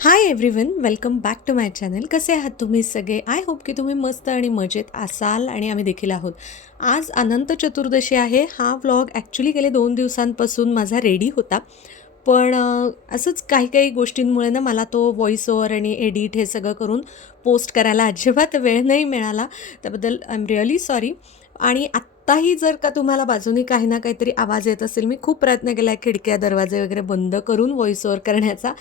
Hi everyone welcome back to my channel कसे आहात तुम्ही सगळे? आय होप की तुम्ही मस्त आणि मजेत असाल आणि आम्ही देखील आहोत. आज अनंत चतुर्दशी आहे. हा व्लॉग ॲक्च्युली गेले दोन दिवसांपासून माझा रेडी होता. पण असंच काही काही गोष्टींमुळे ना मला तो व्हॉइस ओवर आणि एडिट हे सगळं करून पोस्ट करायला अजिबात वेळ नाही मिळाला. त्याबद्दल आय एम रिअली सॉरी आणि आत्ता आत्ताही जर का तुम्हाला बाजूनी काही ना काहीतरी आवाज येत असेल मी खूप प्रयत्न केला आहे खिडक्या दरवाजे वगैरे बंद करून व्हॉइस ओव्हर करण्याचा.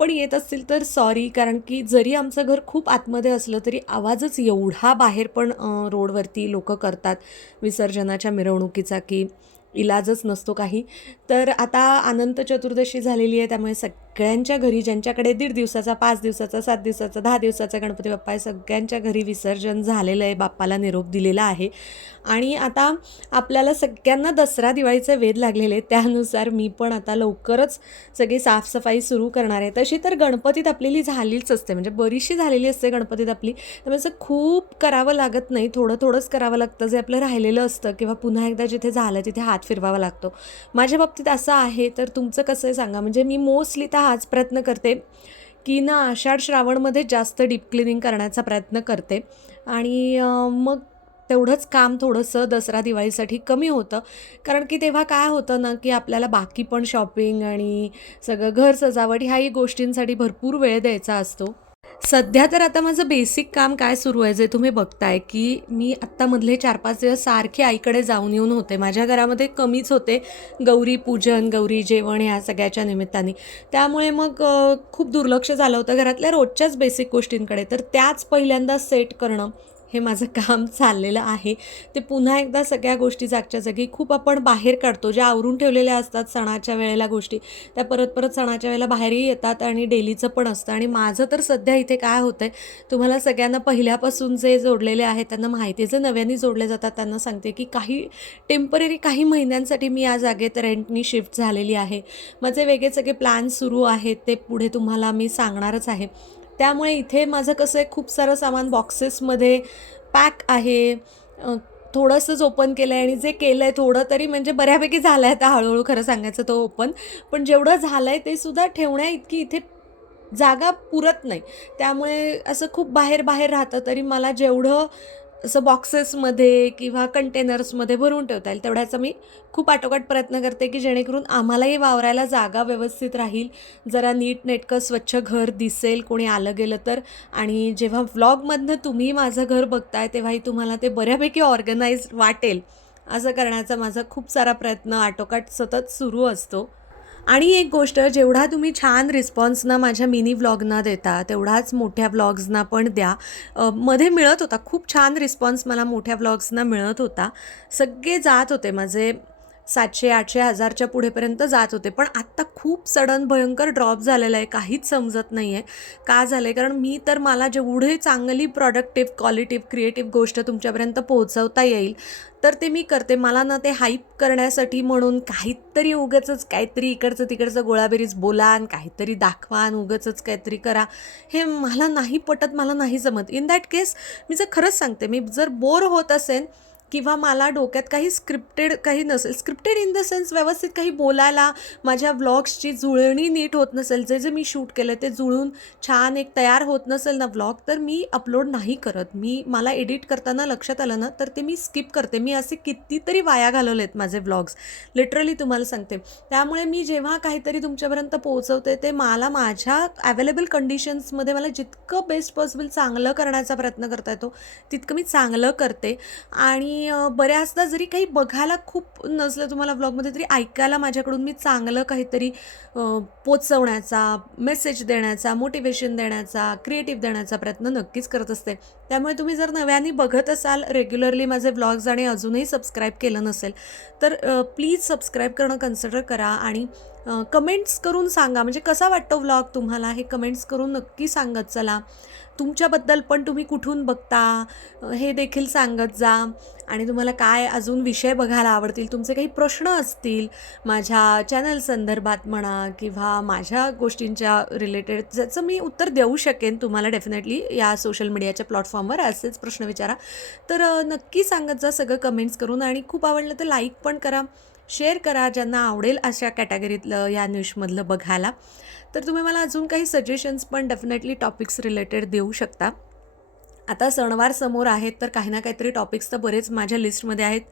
पण येत असतील तर सॉरी कारण की जरी आमचं घर खूप आतमध्ये असलं तरी आवाजच एवढा बाहेर पण रोडवरती लोक करतात विसर्जनाच्या मिरवणुकीचा की इलाजच नसतो काही. तर आता अनंत चतुर्दशी झालेली आहे त्यामुळे सगळ्यांच्या घरी ज्यांच्याकडे दीड दिवसाचा पाच दिवसाचा सात दिवसाचा दहा दिवसाचा गणपती बाप्पा आहे सगळ्यांच्या घरी विसर्जन झालेलं आहे बाप्पाला निरोप दिलेला आहे. आणि आता आपल्याला सगळ्यांना दसरा दिवाळीचे वेध लागलेले त्यानुसार मी पण आता लवकरच सगळी साफसफाई सुरू करणार आहे. तशी तर गणपतीत आपलेली झालीच असते. म्हणजे बरीचशी झालेली असते गणपतीत आपली. त्यामुळे असं खूप करावं लागत नाही. थोडं थोडंच करावं लागतं. जे आपलं राहिलेलं असतं किंवा पुन्हा एकदा जिथे झालं तिथे हात फिरवावा लागतो. माझ्या बाबतीत असं आहे. तर तुमचं कसं आहे सांगा. म्हणजे मी मोस्टली तर हाच प्रयत्न करते की ना आषाढ श्रावणमध्ये जास्त डीप क्लिनिंग करण्याचा प्रयत्न करते. आणि मग तेवढंच काम थोडंसं दसरा दिवाळीसाठी कमी होतं. कारण की तेव्हा काय होतं ना की आपल्याला बाकी पण शॉपिंग आणि सगळं घर सजावट ह्याही गोष्टींसाठी भरपूर वेळ द्यायचा असतो. सध्या तर आता माझं बेसिक काम काय सुरू आहे जे तुम्ही बघताय की मी आत्तामधले चार पाच दिवस सारखे आईकडे जाऊन येऊन होते. माझ्या घरामध्ये कमीच होते. गौरी पूजन गौरी जेवण ह्या सगळ्याच्या निमित्ताने. त्यामुळे मग खूप दुर्लक्ष झालं होतं घरातल्या रोजच्याच बेसिक गोष्टींकडे. तर त्याच पहिल्यांदा सेट करणं हे माझं काम चाललेलं आहे. ते पुन्हा एकदा सगळ्या गोष्टी जागच्या जागी. खूप आपण बाहेर काढतो. ज्या आवरून ठेवलेल्या असतात सणाच्या वेळेला गोष्टी त्या परत परत सणाच्या वेळेला बाहेरही येतात आणि डेलीचं पण असतं. आणि माझं तर सध्या इथे काय होतं आहे तुम्हाला सगळ्यांना पहिल्यापासून जे जोडलेले आहेत त्यांना माहिती जे नव्याने जोडले जातात त्यांना सांगते की काही टेंपररी काही महिन्यांसाठी मी या जागेत रेंटनी शिफ्ट झालेली आहे. माझे वेगळे सगळे प्लॅन सुरू आहेत. ते पुढे तुम्हाला मी सांगणारच आहे. त्यामुळे इथे माझं कसं आहे खूप सारं सामान बॉक्सेसमध्ये पॅक आहे. थोडंसंच ओपन केलं आहे आणि जे केलं आहे थोडं तरी म्हणजे बऱ्यापैकी झालं आहे आता हळूहळू खरं सांगायचं तो ओपन पण जेवढं झालं आहे ते सुद्धा ठेवण्या इतकी इथे जागा पुरत नाही. त्यामुळे असं खूप बाहेर बाहेर राहतं तरी मला जेवढं असं बॉक्सेसमध्ये किंवा कंटेनर्समध्ये भरून ठेवता येईल. तेवढ्याचा मी खूप आटोकाट प्रयत्न करते की जेणेकरून आम्हालाही वावरायला जागा व्यवस्थित राहील. जरा नीट नेटकं स्वच्छ घर दिसेल कोणी आलं गेलं तर. आणि जेव्हा व्लॉगमधनं तुम्ही माझं घर बघताय तेव्हाही तुम्हाला ते बऱ्यापैकी ऑर्गनाईज वाटेल. असं करण्याचा माझा खूप सारा प्रयत्न आटोकाट सतत सुरू असतो. आणि एक गोष्ट जेवढा तुम्ही छान रिस्पॉन्सना माझ्या मिनी व्लॉगना देता तेवढाच मोठ्या व्लॉग्सना पण द्या. मध्ये मिळत होता खूप छान रिस्पॉन्स मला मोठ्या व्लॉग्सना मिळत होता. सगळे जात होते माझे सातशे आठशे हजारच्या पुढेपर्यंत जात होते. पण आत्ता खूप सडन भयंकर ड्रॉप झालेला आहे. काहीच समजत नाही आहे का झालं आहे कारण मी तर मला जेवढे चांगली प्रॉडक्टिव्ह क्वालिटिव्ह क्रिएटिव्ह गोष्ट तुमच्यापर्यंत पोहोचवता येईल तर ते मी करते. मला ना ते हाईप करण्यासाठी म्हणून काहीतरी उगाचच काहीतरी इकडचं तिकडचं गोळाबेरीज बोला आणि काहीतरी दाखवा आणि उगाचच काहीतरी करा. हे मला नाही पटत मला नाही जमत. इन दॅट केस मी जर खरंच सांगते मी जर बोर होत असेल किंवा मला डोक्यात काही स्क्रिप्टेड काही नसेल. स्क्रिप्टेड इन द सेन्स व्यवस्थित काही बोलायला माझ्या व्लॉग्सची जुळणी नीट होत नसेल. जे जे मी शूट केलं ते जुळून छान एक तयार होत नसेल ना व्लॉग तर मी अपलोड नाही करत. मी मला एडिट करताना लक्षात आलं ना तर ते मी स्किप करते. मी असे कितीतरी वाया घालवले आहेत माझे व्लॉग्स लिटरली तुम्हाला सांगते. त्यामुळे मी जेव्हा काहीतरी तुमच्यापर्यंत पोहोचवते ते मला माझ्या अवेलेबल कंडिशन्समध्ये मला जितकं बेस्ट पॉसिबल चांगलं करण्याचा प्रयत्न करता येतो तितकं मी चांगलं करते. आणि अं, बऱ्याचदा जरी काही बघायला खूप नसलं तुम्हाला व्लॉगमध्ये तरी ऐकायला माझ्याकडून मी चांगलं काहीतरी पोचवण्याचा मेसेज देण्याचा मोटिवेशन देण्याचा क्रिएटिव्ह देण्याचा प्रयत्न नक्कीच करत असते. त्यामुळे तुम्ही जर नव्याने बघत असाल रेग्युलरली माझे ब्लॉग्स आणि अजूनही सबस्क्राईब केलं नसेल तर प्लीज सबस्क्राईब करणं कन्सिडर करा आणि कमेंट्स करून सांगा. म्हणजे कसा वाटतो व्लॉग तुम्हाला? हे कमेंट्स करून नक्की सांगत चला. तुमच्याबद्दल पण तुम्ही कुठून बघता? हे देखील सांगत जा. आणि तुम्हाला काय अजून विषय बघायला आवडतील? तुमचे काही प्रश्न असतील माझ्या चॅनल संदर्भात म्हणा किंवा माझ्या गोष्टींच्या रिलेटेड ज्याचं मी उत्तर देऊ शकेन तुम्हाला डेफिनेटली या सोशल मीडियाच्या प्लॅटफॉर्मवर असेच प्रश्न विचारा. तर नक्की सांगत जा सगळं कमेंट्स करून. आणि खूप आवडलं तर लाईक पण करा. शेअर करा ज्यांना आवडेल अशा कॅटेगरीतलं या न्यूजमधलं बघायला. तर तुम्ही मला अजून काही सजेशन्स पण डेफिनेटली टॉपिक्स रिलेटेड देऊ शकता. आता सणवार समोर आहेत तर काही ना काहीतरी टॉपिक्स तर बरेच माझ्या लिस्टमध्ये आहेत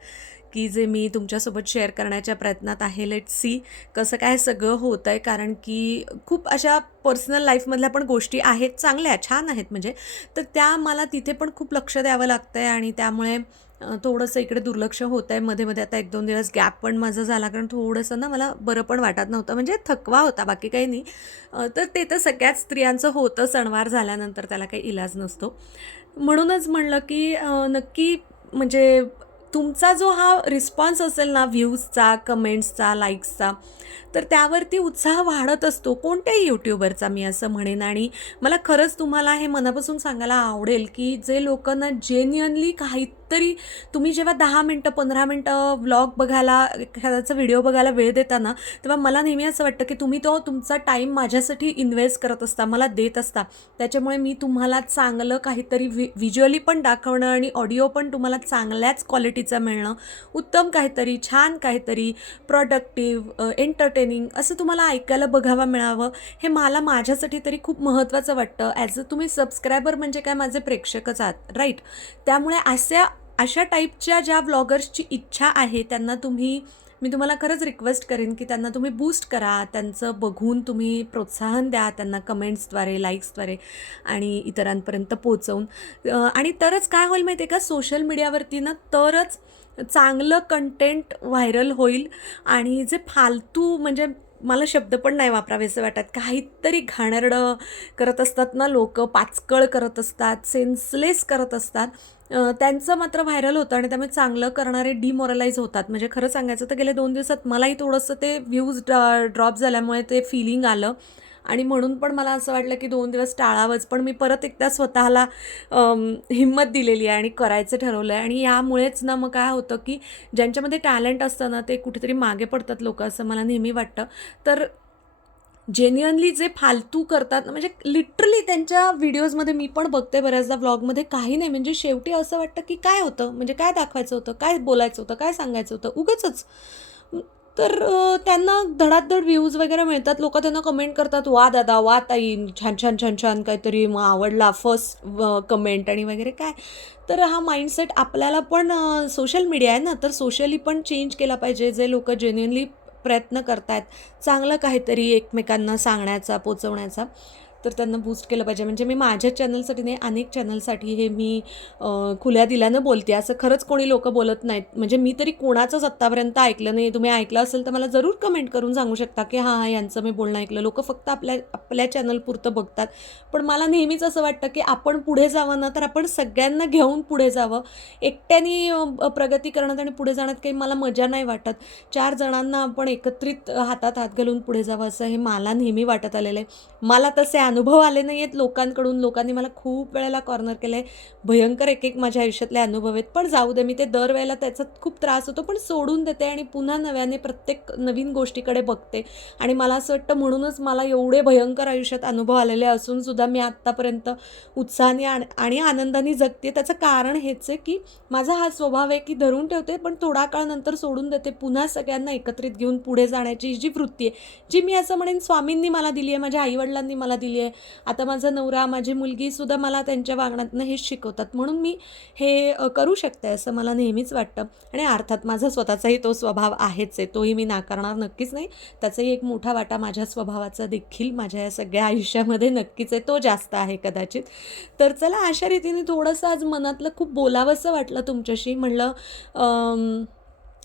की जे मी तुमच्यासोबत शेअर करण्याच्या प्रयत्नात आहे. लेट सी कसं काय सगळं होतं आहे कारण की खूप अशा पर्सनल लाईफमधल्या पण गोष्टी आहेत चांगल्या छान आहेत म्हणजे. तर त्या मला तिथे पण खूप लक्ष द्यावं लागतं आहे आणि त्यामुळे थोडंसं इकडे दुर्लक्ष होत आहे मध्ये मध्ये. आता एक दोन दिवस गॅप पण माझं झाला कारण थोडंसं ना मला बरं पण वाटत नव्हतं. म्हणजे थकवा होता बाकी काही नाही. तर ते तर सगळ्याच स्त्रियांचं होतं सणवार झाल्यानंतर त्याला काही इलाज नसतो. म्हणूनच म्हणलं की नक्की म्हणजे तुमचा जो हा रिस्पॉन्स असेल ना व्ह्यूजचा कमेंट्सचा लाईक्सचा तर त्यावरती उत्साह वाढत असतो. कोणत्याही यूट्यूबरचा मी असं म्हणेन. आणि मला खरंच तुम्हाला हे मनापासून सांगायला आवडेल की जे लोकांना जेन्युअनली तरी तुम्ही जेव्हा दहा मिनटं पंधरा मिनटं व्लॉग बघायला एखाद्याचा व्हिडिओ बघायला वेळ देताना तेव्हा मला नेहमी असं वाटतं की तुम्ही तो तुमचा टाईम माझ्यासाठी इन्व्हेस्ट करत असता मला देत असता. त्याच्यामुळे मी तुम्हाला चांगलं काहीतरी व्हि व्हिज्युअली पण दाखवणं आणि ऑडिओ पण तुम्हाला चांगल्याच क्वालिटीचं मिळणं उत्तम काहीतरी छान काहीतरी प्रॉडक्टिव्ह एंटरटेनिंग असं तुम्हाला ऐकायला बघावं मिळावं हे मला माझ्यासाठी तरी खूप महत्त्वाचं वाटतं. ॲज अ तुम्ही सबस्क्रायबर म्हणजे काय? माझे प्रेक्षकच आहात राईट त्यामुळे अशा अशा टाईपच्या ज्या ब्लॉगर्सची इच्छा आहे त्यांना तुम्ही मी तुम्हाला खरंच रिक्वेस्ट करेन की त्यांना तुम्ही बूस्ट करा त्यांचं बघून तुम्ही प्रोत्साहन द्या त्यांना कमेंट्सद्वारे लाईक्सद्वारे आणि इतरांपर्यंत पोचवून आणि तरच काय होईल माहिती आहे का सोशल मीडियावरती ना तरच चांगलं कंटेंट व्हायरल होईल आणि जे फालतू म्हणजे मला शब्द पण नाही वापरावेसे वाटत. काहीतरी घाणेरडं करत असतात ना लोक पाचकळ करत असतात सेन्सलेस करत असतात. त्यांचं मात्र व्हायरल होतं आणि त्यामुळे चांगलं करणारे डिमॉरलाईज होतात. म्हणजे खरं सांगायचं तर गेल्या दोन दिवसात मलाही थोडंसं ते व्ह्यूज ड्रॉप झाल्यामुळे ते फिलिंग आलं. आणि म्हणून पण मला असं वाटलं की दोन दिवस टाळावंच. पण मी परत एकदा स्वतःला हिंमत दिलेली आहे आणि करायचं ठरवलं आहे आणि यामुळेच ना मग काय होतं की ज्यांच्यामध्ये टॅलेंट असतं ना ते कुठेतरी मागे पडतात लोक असं मला नेहमी वाटतं. तर जेन्युअनली जे फालतू करतात ना म्हणजे लिटरली त्यांच्या व्हिडिओजमध्ये मी पण बघते बऱ्याचदा व्लॉगमध्ये काही नाही. म्हणजे शेवटी असं वाटतं की काय होतं? म्हणजे काय दाखवायचं होतं? काय बोलायचं होतं? काय सांगायचं होतं? उगंच तर त्यांना धडाधड व्ह्यूज वगैरे मिळतात. लोक त्यांना कमेंट करतात वा दादा वा ताई छान छान छान छान काहीतरी मग आवडला फर्स्ट कमेंट आणि वगैरे काय. तर हा माइंडसेट आपल्याला पण सोशल मीडिया आहे ना तर सोशली पण चेंज केला पाहिजे. जे लोक जेन्युनली प्रयत्न करतायत चांगलं काहीतरी एकमेकांना सांगण्याचा पोचवण्याचा. तर त्यांना बूस्ट केलं पाहिजे. म्हणजे मी माझ्या चॅनलसाठी नाही अनेक चॅनलसाठी हे मी खुल्या दिल्यानं बोलते. असं खरंच कोणी लोक बोलत नाहीत. म्हणजे मी तरी कोणाचंच आत्तापर्यंत ऐकलं नाही. तुम्ही ऐकलं असेल तर मला जरूर कमेंट करून सांगू शकता की हां हां यांचं मी बोलणं ऐकलं. लोक फक्त आपल्या आपल्या चॅनलपुरतं बघतात. पण मला नेहमीच असं वाटतं की आपण पुढे जावं ना तर आपण सगळ्यांना घेऊन पुढे जावं. एकट्याने प्रगती करण्यात आणि पुढे जाण्यात काही मला मजा नाही वाटत. चार जणांना आपण एकत्रित हातात हात घालून पुढे जावं असं हे मला नेहमी वाटत आलेलं आहे. मला तसे अनुभव आले नाही आहेत लोकांकडून. लोकांनी मला खूप वेळेला कॉर्नर केलं आहे भयंकर एक एक माझ्या आयुष्यातले अनुभव आहेत. पण जाऊ दे मी ते दरवेळेला त्याचा खूप त्रास होतो पण सोडून देते आणि पुन्हा नव्याने प्रत्येक नवीन गोष्टीकडे बघते. आणि मला असं वाटतं म्हणूनच मला एवढे भयंकर आयुष्यात अनुभव आलेले असून सुद्धा मी आत्तापर्यंत उत्साहाने आण- आणि आनंदाने जगते त्याचं कारण हेच आहे की माझा हा स्वभाव आहे की धरून ठेवते पण थोडा काळ नंतर सोडून देते. पुन्हा सगळ्यांना एकत्रित घेऊन पुढे जाण्याची जी वृत्ती आहे जी मी असं म्हणेन स्वामींनी मला दिली आहे माझ्या आईवडिलांनी मला दिली आहे. आता माझा नवरा माझी मुलगीसुद्धा मला त्यांच्या वागण्यातनं हेच शिकवतात. म्हणून मी हे करू शकते असं मला नेहमीच वाटतं. आणि अर्थात माझा स्वतःचाही तो स्वभाव आहेच आहे. तोही मी नाकारणार नक्कीच नाही. त्याचाही एक मोठा वाटा माझ्या स्वभावाचा देखील माझ्या या सगळ्या आयुष्यामध्ये नक्कीच आहे. तो जास्त आहे कदाचित. तर चला अशा रीतीने थोडंसं आज मनातलं खूप बोलावंसं वाटलं तुमच्याशी. म्हणलं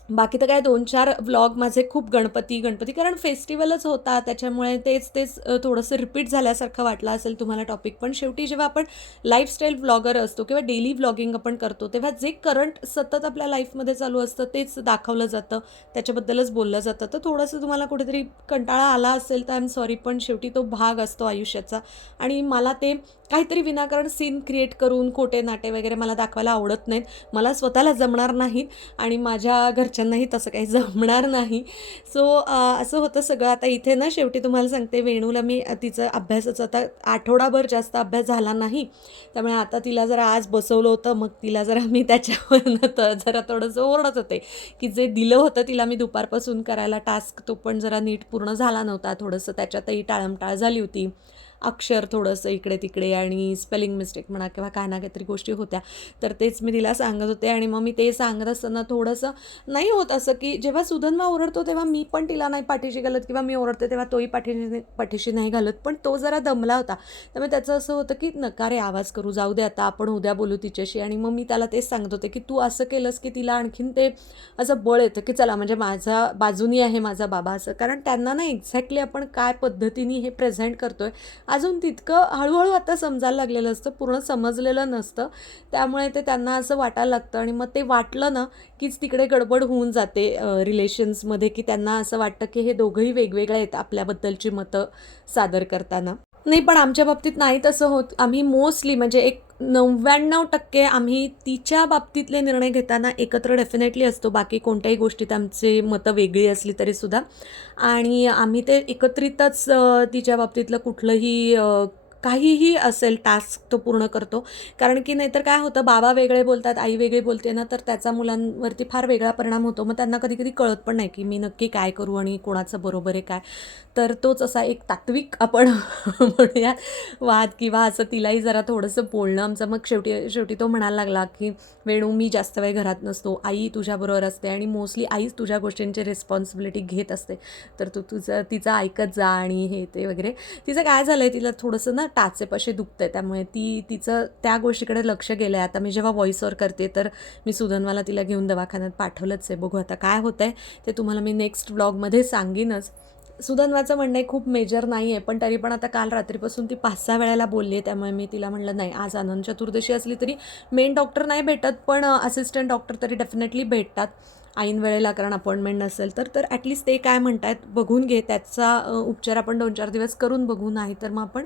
बाकी तर काय दोन चार व्लॉग माझे खूप गणपती गणपती. कारण फेस्टिवलच होता त्याच्यामुळे तेच तेच थोडंसं रिपीट झाल्यासारखं वाटलं असेल तुम्हाला टॉपिक पण शेवटी जेव्हा आपण लाईफस्टाईल व्लॉगर असतो किंवा डेली व्लॉगिंग आपण करतो तेव्हा जे करंट सतत आपल्या लाईफमध्ये चालू असतं तेच दाखवलं जातं. त्याच्याबद्दलच बोललं जातं. तर थोडंसं तुम्हाला कुठेतरी कंटाळा आला असेल तर आय एम सॉरी पण शेवटी तो भाग असतो आयुष्याचा. आणि मला ते काहीतरी विनाकारण सीन क्रिएट करून खोटे नाटे वगैरे मला दाखवायला आवडत नाहीत. मला स्वतःला जमणार नाहीत. आणि माझ्या घर घरच्यांनाही तसं काही जमणार नाही. सो असं होतं सगळं. आता इथे ना शेवटी तुम्हाला सांगते वेणूला मी तिचं अभ्यासाचं आता आठवडाभर जास्त अभ्यास झाला नाही. त्यामुळे आता तिला जरा आज बसवलं होतं. मग तिला जरा मी त्याच्यावरनं तर जरा थोडंसं ओरडत होते. की जे दिलं होतं तिला मी दुपारपासून करायला टास्क तो पण जरा नीट पूर्ण झाला नव्हता. थोडंसं त्याच्यातही टाळमटाळ झाली होती. अक्षर थोडंसं इकडे तिकडे आणि स्पेलिंग मिस्टेक म्हणा किंवा काय ना काहीतरी गोष्टी होत्या तर तेच मी तिला सांगत होते आणि मग मी ते सांगत असताना थोडंसं नाही होत असं की जेव्हा सुधन्वा ओरडतो तेव्हा मी पण तिला नाही पाठीशी घालत किंवा मी ओरडते तेव्हा तोही पाठीशी पाठीशी नाही घालत पण तो जरा दमला होता. त्यामुळे त्याचं असं होतं की नकारे आवाज करू जाऊ दे आता आपण उद्या बोलू तिच्याशी. आणि मग मी त्याला तेच सांगत होते की तू असं केलंस की तिला आणखीन ते असं बळ येतं की चला म्हणजे माझा बाजूनी आहे माझा बाबा असं. कारण त्यांना ना एक्झॅक्टली आपण काय पद्धतीने हे प्रेझेंट करतोय अजून तितकं हळूहळू आता समजायला लागलेलं असतं पूर्ण समजलेलं नसतं. त्यामुळे ते त्यांना असं वाटायला लागतं आणि मग ते वाटलं ना कीच तिकडे गडबड होऊन जाते रिलेशन्समध्ये की त्यांना असं वाटतं की हे दोघंही वेगवेगळे आहेत आपल्याबद्दलची मतं सादर करताना. नाही पण आमच्या बाबतीत नाही तसं होत. आम्ही मोस्टली म्हणजे एक नव्याण्णव टक्के आम्ही तिच्या बाबतीतले निर्णय घेताना एकत्र डेफिनेटली असतो. बाकी कोणत्याही गोष्टीत आमचे मतं वेगळी असली तरीसुद्धा आणि आम्ही ते एकत्रितच तिच्या बाबतीतलं कुठलंही काहीही असेल टास्क तो पूर्ण करतो. कारण की नाहीतर काय होतं बाबा वेगळे बोलतात आई वेगळी बोलते ना तर त्याचा मुलांवरती फार वेगळा परिणाम होतो. मग त्यांना कधी कधी कळत पण नाही की मी नक्की काय करू आणि कोणाचं बरोबर आहे काय. तर तोच असा एक तात्विक आपण म्हणूया वाद किंवा असं तिलाही जरा थोडंसं बोलणं आमचं. मग शेवटी शेवटी तो म्हणायला लागला की वेणू मी जास्त वेळ घरात नसतो. आई तुझ्याबरोबर असते आणि मोस्टली आईच तुझ्या गोष्टींची रिस्पॉन्सिबिलिटी घेत असते. तर तू तुझं तिचं ऐकत जा आणि हे ते वगैरे. तिचं काय झालं आहे तिला थोडंसं ना टाचेपाशी दुखतं आहे त्यामुळे ती तिचं त्या गोष्टीकडे लक्ष गेलं आहे आता मी जेव्हा व्हॉईसवर करते तर मी सुधनवाला तिला घेऊन दवाखान्यात पाठवलंच आहे. बघू आता काय होतं आहे ते तुम्हाला मी नेक्स्ट व्लॉगमध्ये सांगेनच. सुधनवाचं म्हणणं आहे खूप मेजर नाही आहे पण तरी पण आता काल रात्रीपासून ती पाच सहा वेळेला बोलली आहे त्यामुळे मी तिला म्हणलं नाही आज आनंद चतुर्दशी असली तरी मेन डॉक्टर नाही भेटत पण असिस्टंट डॉक्टर तरी डेफिनेटली भेटतात. ऐन वेळेला कारण अपॉइंटमेंट नसेल तर तर ॲटलिस्ट ते काय म्हणतायत बघून घे. त्याचा उपचार आपण दोन चार दिवस करून बघू. नाही तर मग आपण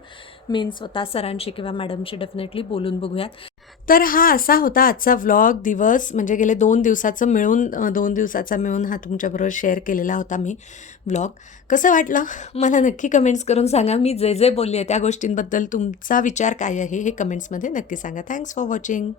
मेन स्वतः सरांशी किंवा मॅडमशी डेफिनेटली बोलून बघूयात. तर हा असा होता आजचा व्लॉग दिवस. म्हणजे गेले दोन दिवसाचं मिळून दोन दिवसाचा मिळून हा तुमच्याबरोबर शेअर केलेला होता मी व्लॉग कसं वाटलं? मला नक्की कमेंट्स करून सांगा. मी जे जे बोलली आहे त्या गोष्टींबद्दल तुमचा विचार काय आहे हे कमेंट्समध्ये नक्की सांगा. Thanks for watching